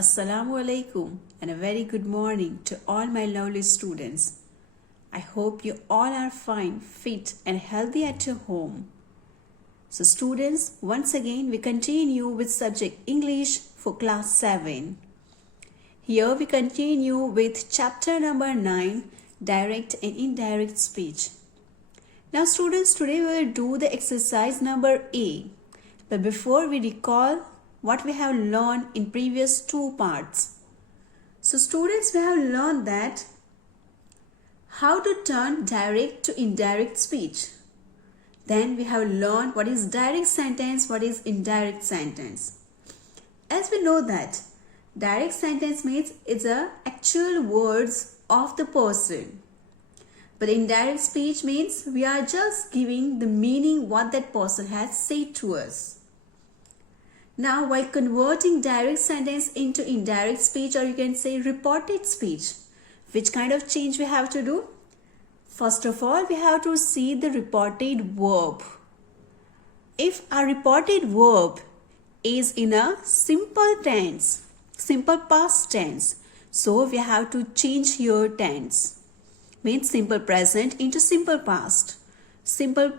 Assalamu alaikum and a very good morning to all my lovely students. I hope you all are fine, fit and healthy at your home. So students, once again we continue with subject English for class 7. Here we continue with chapter number 9, direct and indirect speech. Now students, today we will do the exercise number A. But before we recall what we have learned in previous two parts. So students, we have learned that how to turn direct to indirect speech. Then we have learned what is direct sentence, what is indirect sentence. As we know that direct sentence means it's the actual words of the person. But indirect speech means we are just giving the meaning what that person has said to us. Now, while converting direct sentence into indirect speech, or you can say reported speech, which kind of change we have to do? First of all, we have to see the reported verb. If a reported verb is in a simple tense, simple past tense, so we have to change here tense. Means simple present into simple past, simple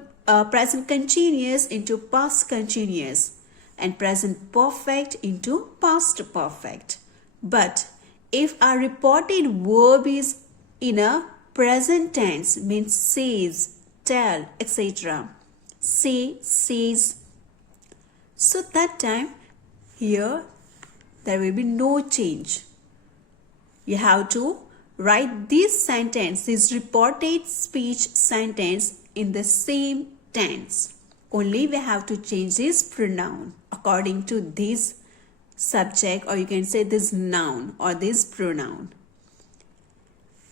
present continuous into past continuous, and present perfect into past perfect. But if our reported verb is in a present tense, means says, tell, etc. Say, says. So that time here there will be no change. You have to write this sentence, this reported speech sentence in the same tense. Only we have to change this pronoun according to this subject, or you can say this noun or this pronoun.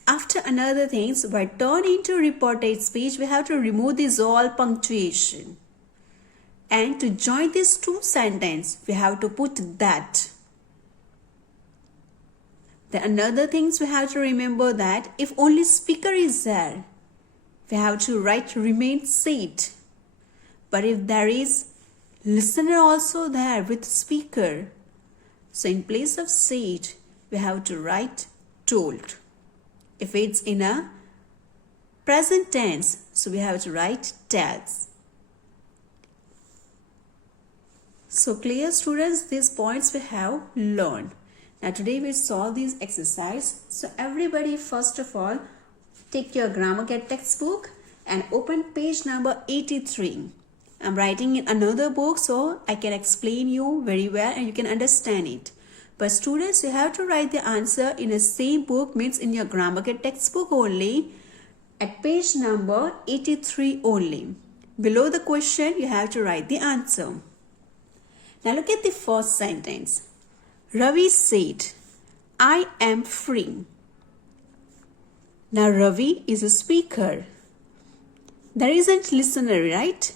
After another things, by turning to reported speech, we have to remove this all punctuation. And to join these two sentences, we have to put that. The another things we have to remember that if only speaker is there, we have to write remain said. But if there is listener also there with speaker, so in place of said, we have to write told. If it's in a present tense, so we have to write tells. So clear students, these points we have learned. Now today we solve these exercise. So everybody, first of all, take your grammar get textbook and open page number 83. I'm writing in another book so I can explain you very well and you can understand it. But students, you have to write the answer in the same book, means in your grammar get textbook only, at page number 83 only. Below the question, you have to write the answer. Now look at the first sentence. Ravi said, I am free. Now Ravi is a speaker. There isn't listener, right?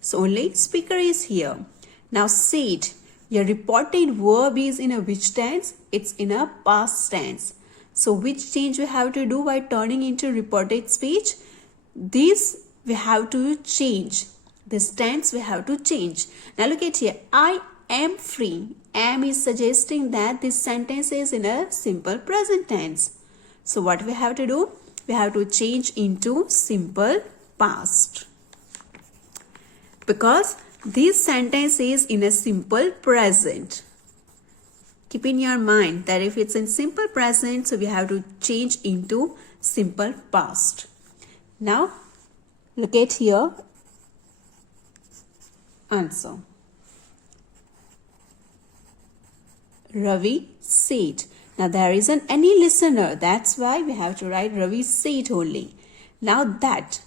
So only speaker is here. Now said, your reported verb is in a which tense? It's in a past tense. So which change we have to do by turning into reported speech? This we have to change. This tense we have to change. Now look at here. I am free. Am is suggesting that this sentence is in a simple present tense. So what we have to do? We have to change into simple past. Because this sentence is in a simple present. Keep in your mind that if it's in simple present, so we have to change into simple past. Now, look at here. Answer. Ravi said. Now there isn't any listener. That's why we have to write Ravi said only. Now that.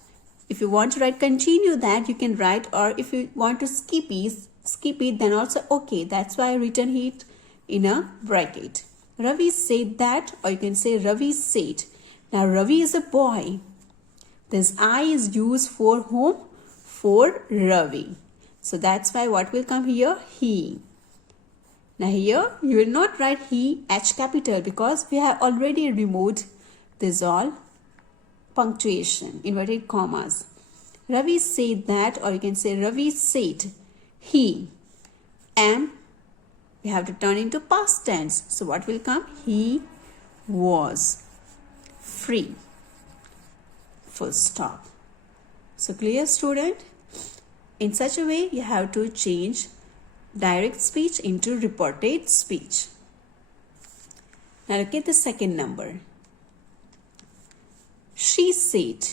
If you want to write continue that, you can write, or if you want to skip it, then also okay. That's why I written it in a bracket. Ravi said that, or you can say Ravi said. Now Ravi is a boy. This I is used for whom? For Ravi. So that's why what will come here? He. Now here you will not write he H capital because we have already removed this all punctuation, inverted commas. Ravi said that, or you can say Ravi said he am we have to turn into past tense. So what will come? He was free. Full stop. So clear, student? In such a way, you have to change direct speech into reported speech. Now look at the second number. She said,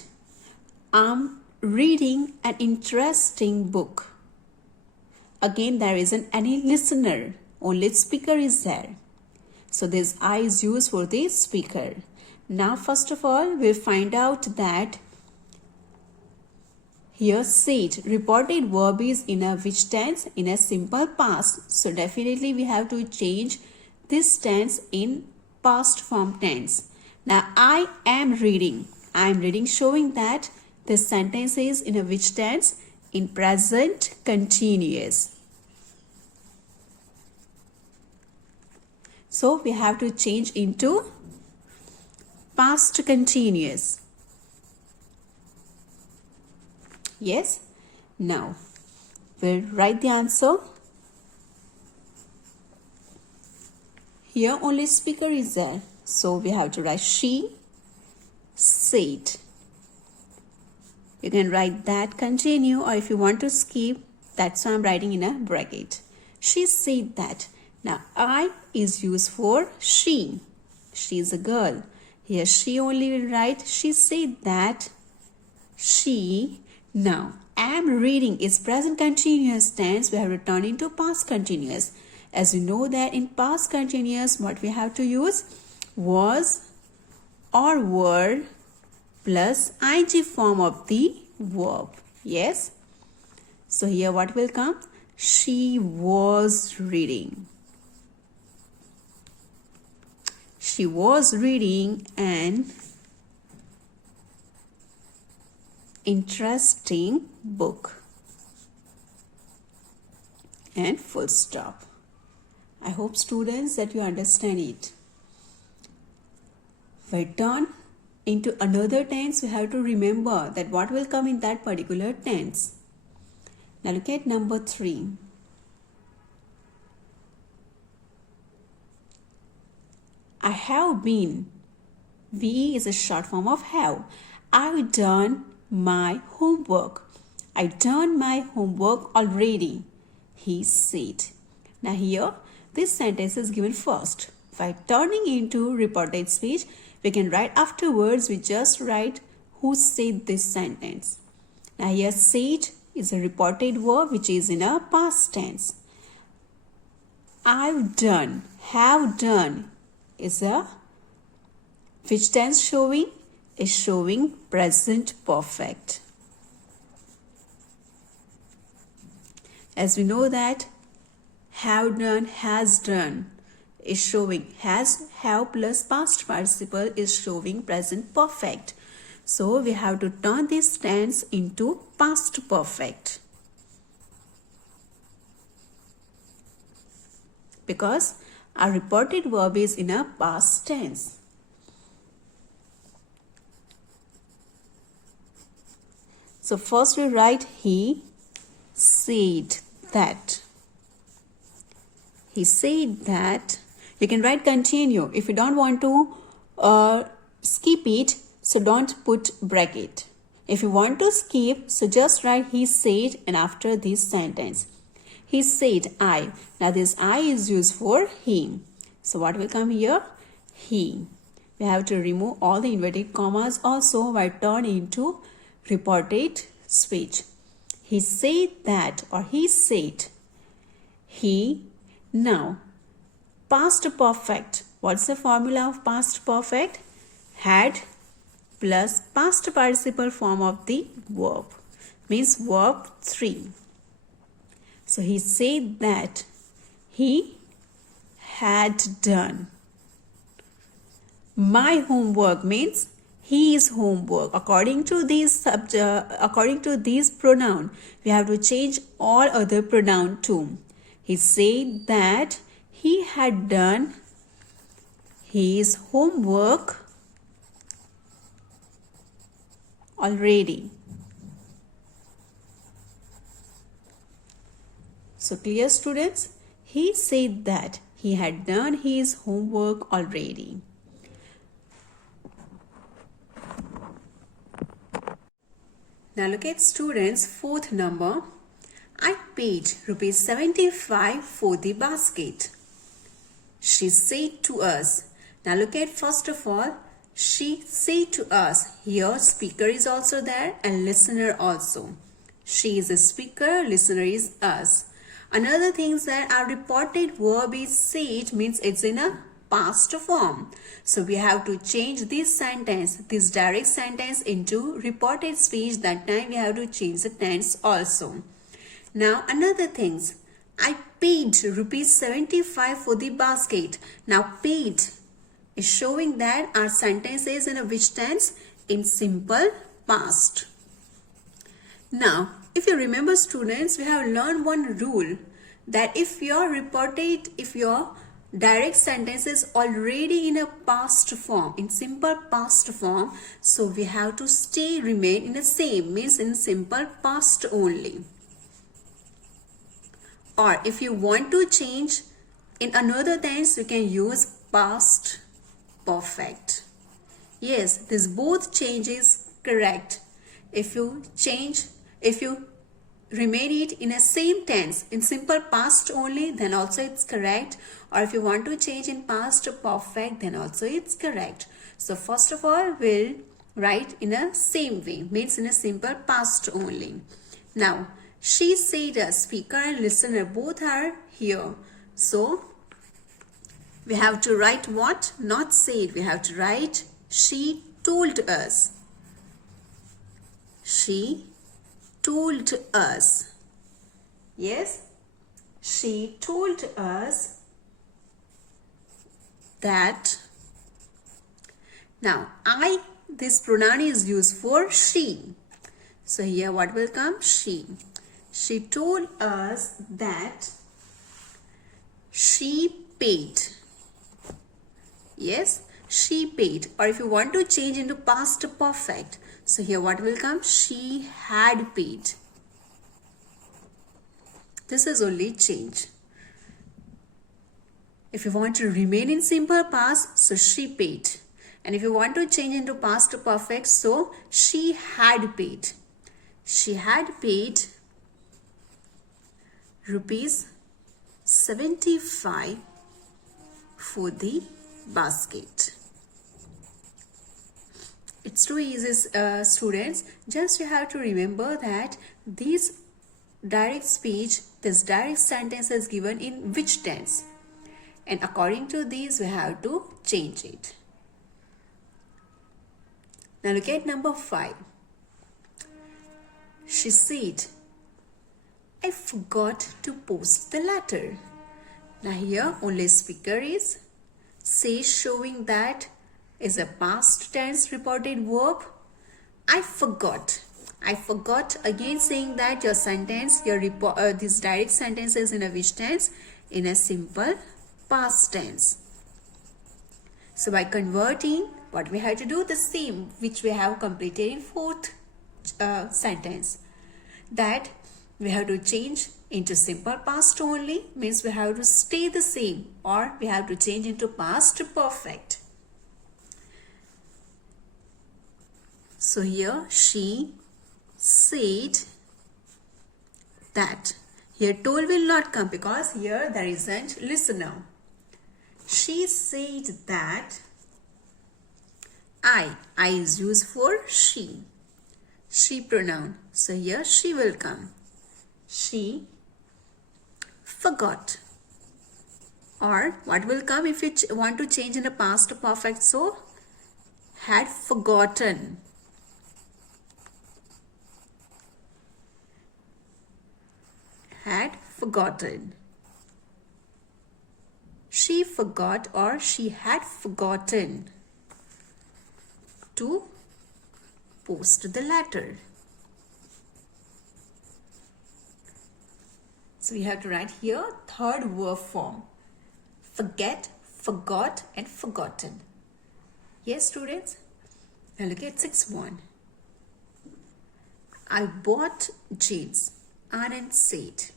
I'm reading an interesting book. Again, there isn't any listener, only speaker is there. So this I is used for the speaker. Now first of all, we'll find out that here said, reported verb is in a which tense? In a simple past. So definitely we have to change this tense in past form tense. Now I am reading. I am reading, showing that this sentence is in a which tense? In present continuous. So we have to change into past continuous. Yes? Now, we'll write the answer. Here only speaker is there. So we have to write she said. You can write that continue, or if you want to skip, that's why I'm writing in a bracket. She said that. Now I is used for she. She is a girl. Here she only will write she said that. She. Now am reading is present continuous tense. We have to turn into past continuous. As we know that in past continuous, what we have to use? Was or were plus ing form of the verb. Yes? So here what will come? She was reading. She was reading an interesting book. And full stop. I hope students that you understand it. When turn into another tense, we have to remember that what will come in that particular tense. Now look at number 3. I have been. We is a short form of have. I've done my homework. I done my homework already, he said. Now here, this sentence is given first. By turning into reported speech, we can write afterwards, we just write who said this sentence. Now here said is a reported verb which is in a past tense. I've done, have done is a which tense showing? Is showing present perfect. As we know that have done, has done is showing, has, have plus past participle is showing present perfect. So we have to turn this tense into past perfect. Because our reported verb is in a past tense. So first we write he said that. He said that. You can write continue. If you don't want to skip it, so don't put bracket. If you want to skip, so just write he said and after this sentence. He said I. Now this I is used for him. So what will come here? He. We have to remove all the inverted commas also by turn into reported speech. He said that or he said. He. Now past perfect. What's the formula of past perfect? Had plus past participle form of the verb. Means verb 3. So he said that he had done. My homework means his homework. According to these pronoun, we have to change all other pronoun too. He said that he had done his homework already. So clear, students? He said that he had done his homework already. Now look at students' fourth number. I paid rupees 75 for the basket. She said to us. Now look at first of all, she said to us. Here speaker is also there and listener also. She is a speaker, listener is us. Another thing is that our reported verb is said means it's in a past form. So we have to change this sentence, this direct sentence into reported speech. That time we have to change the tense also. Now another things, I paid rupees 75 for the basket. Now paid is showing that our sentence is in a which tense? In simple past. Now if you remember students, we have learned one rule that if your direct sentence is already in a past form, in simple past form, so we have to remain in the same, means in simple past only. Or if you want to change in another tense, you can use past perfect. Yes, this both change is correct. If you remain it in a same tense, in simple past only, then also it's correct. Or if you want to change in past perfect, then also it's correct. So first of all, we'll write in a same way, means in a simple past only. Now, she said us, speaker and listener both are here. So, we have to write what? Not said. We have to write she told us. She told us. Yes, she told us that. Now, this pronoun is used for she. So here what will come? She. She told us that she paid. Yes, she paid. Or if you want to change into past perfect, so here what will come? She had paid. This is only change. If you want to remain in simple past, so she paid. And if you want to change into past perfect, so she had paid. She had paid rupees 75 for the basket. It's too easy, students. Just you have to remember that this direct speech, this direct sentence is given in which tense, and according to these we have to change it. Now look at number 5. She said, I forgot to post the letter. Now here only speaker is say, showing that is a past tense reported verb. I forgot. I forgot, again saying that your sentence, this direct sentence is in a which tense? In a simple past tense. So by converting, what we have to do? The same which we have completed in fourth sentence. That we have to change into simple past only, means we have to stay the same, or we have to change into past perfect. So here she said that. Here told will not come because here there isn't listener. She said that I is used for she pronoun. So here she will come. She forgot. Or what will come if you want to change in a past perfect? So had forgotten. Had forgotten. She forgot or she had forgotten to post the letter. So we have to write here third verb form. Forget, forgot and forgotten. Yes, students? Now look at 6.1. I bought jeans. Anand said.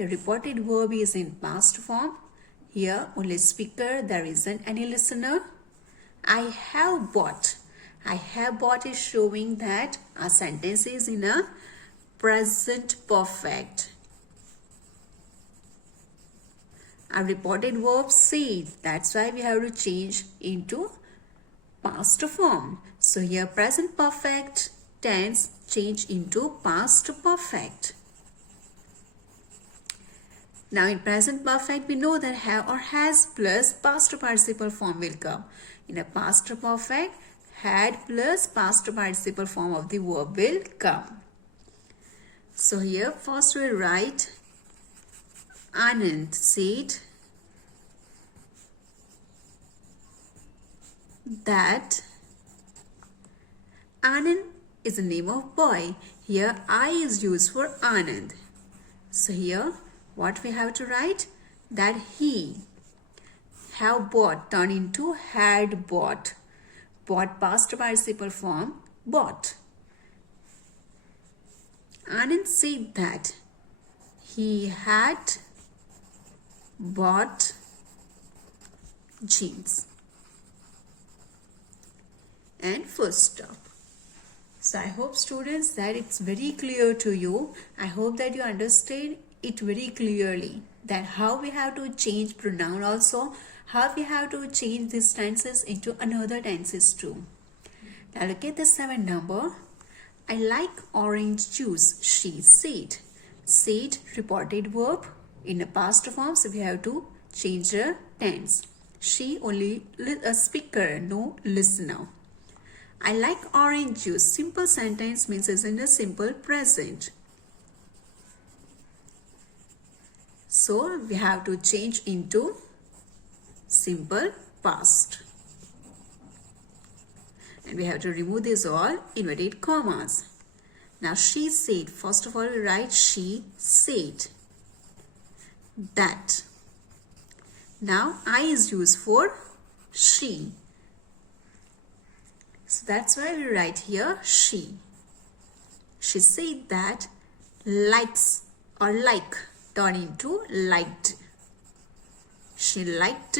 Here reported verb is in past form. Here only speaker, there isn't any listener. I have bought. I have bought is showing that our sentence is in a present perfect. Our reported verb said. That's why we have to change into past form. So here present perfect tense change into past perfect. Now in present perfect we know that have or has plus past participle form will come. In a past perfect, had plus past participle form of the verb will come. So here first we write Anand said that. Anand is the name of boy. Here I is used for Anand. So here what we have to write? That he have bought turned into had bought. Bought past participle form bought. Anand said that he had bought jeans. And full stop. So I hope students that it's very clear to you. I hope that you understand it very clearly that how we have to change pronoun also, how we have to change these tenses into another tenses too. Now look at the 7th number. I like orange juice, she said. Said reported verb in a past form, so we have to change the tense. She only a speaker, no listener. I like orange juice. Simple sentence means it's in a simple present. So we have to change into simple past. And we have to remove these all inverted commas. Now she said, first of all we write she said that. Now I is used for she. So that's why we write here she. She said that likes or like turn into liked. She liked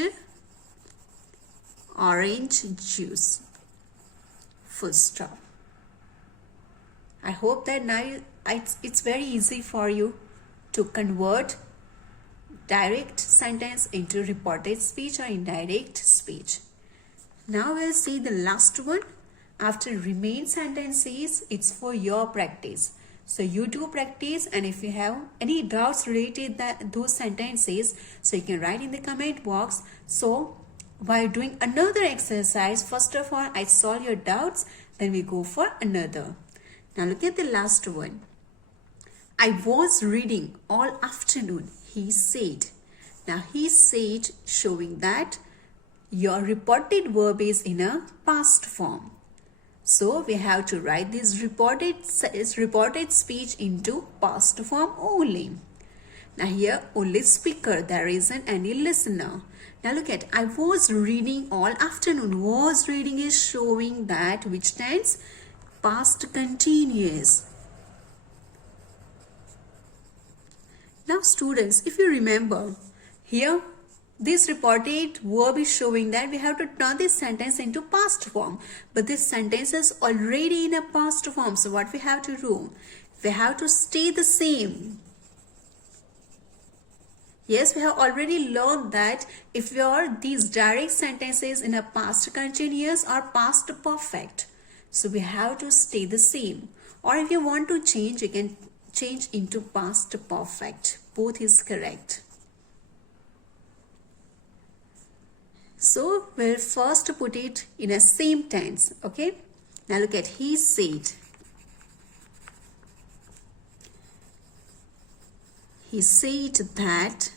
orange juice. Full stop. I hope that now it's very easy for you to convert direct sentence into reported speech or indirect speech. Now we'll see the last one. After remain sentences, it's for your practice. So you do practice, and if you have any doubts related that those sentences, so you can write in the comment box. So while doing another exercise, first of all I solve your doubts, then we go for another. Now look at the last one. I was reading all afternoon, he said. Now he said showing that your reported verb is in a past form. So we have to write this reported speech into past form only. Now here only speaker, there isn't any listener. Now look at I was reading all afternoon. Was reading is showing that which tense? Past continuous. Now students, if you remember here, this reported verb is showing that we have to turn this sentence into past form. But this sentence is already in a past form. So what we have to do? We have to stay the same. Yes, we have already learned that if these direct sentences in a past continuous or past perfect. So we have to stay the same. Or if you want to change, you can change into past perfect. Both is correct. So we'll first put it in a same tense. Okay. Now look at he said. He said that.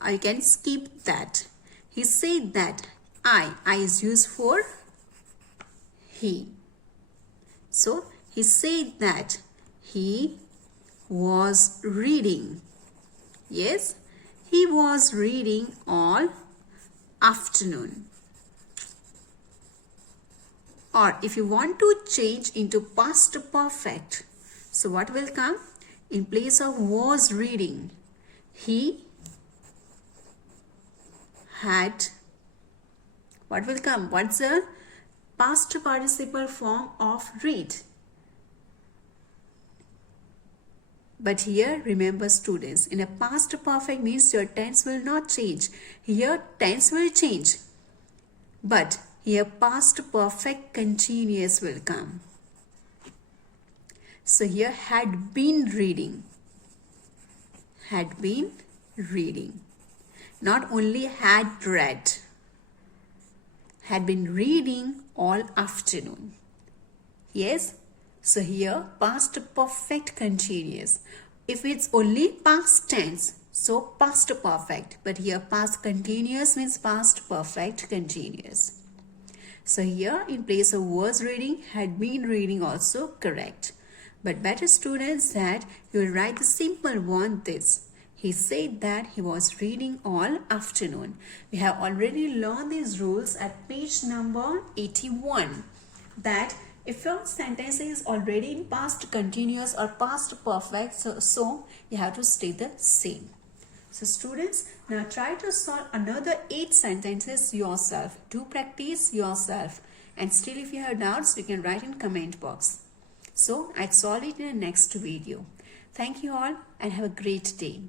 Or you can skip that. He said that I is used for he. So he said that he was reading. Yes, he was reading all afternoon. Or if you want to change into past perfect, so what will come? In place of was reading, He had. What will come? What's the past participle form of read? But here, remember students, in a past perfect means your tense will not change. Here, tense will change. But here, past perfect continuous will come. So here, had been reading. Had been reading. Not only had read. Had been reading all afternoon. Yes? So here, past perfect continuous. If it's only past tense, so past perfect. But here, past continuous means past perfect continuous. So here, in place of was reading, had been reading also correct. But better students that you will write the simple one this. He said that he was reading all afternoon. We have already learned these rules at page number 81. That if your sentence is already in past continuous or past perfect, so you have to stay the same. So students, now try to solve another 8 sentences yourself. Do practice yourself. And still if you have doubts, you can write in comment box. So I'll solve it in the next video. Thank you all and have a great day.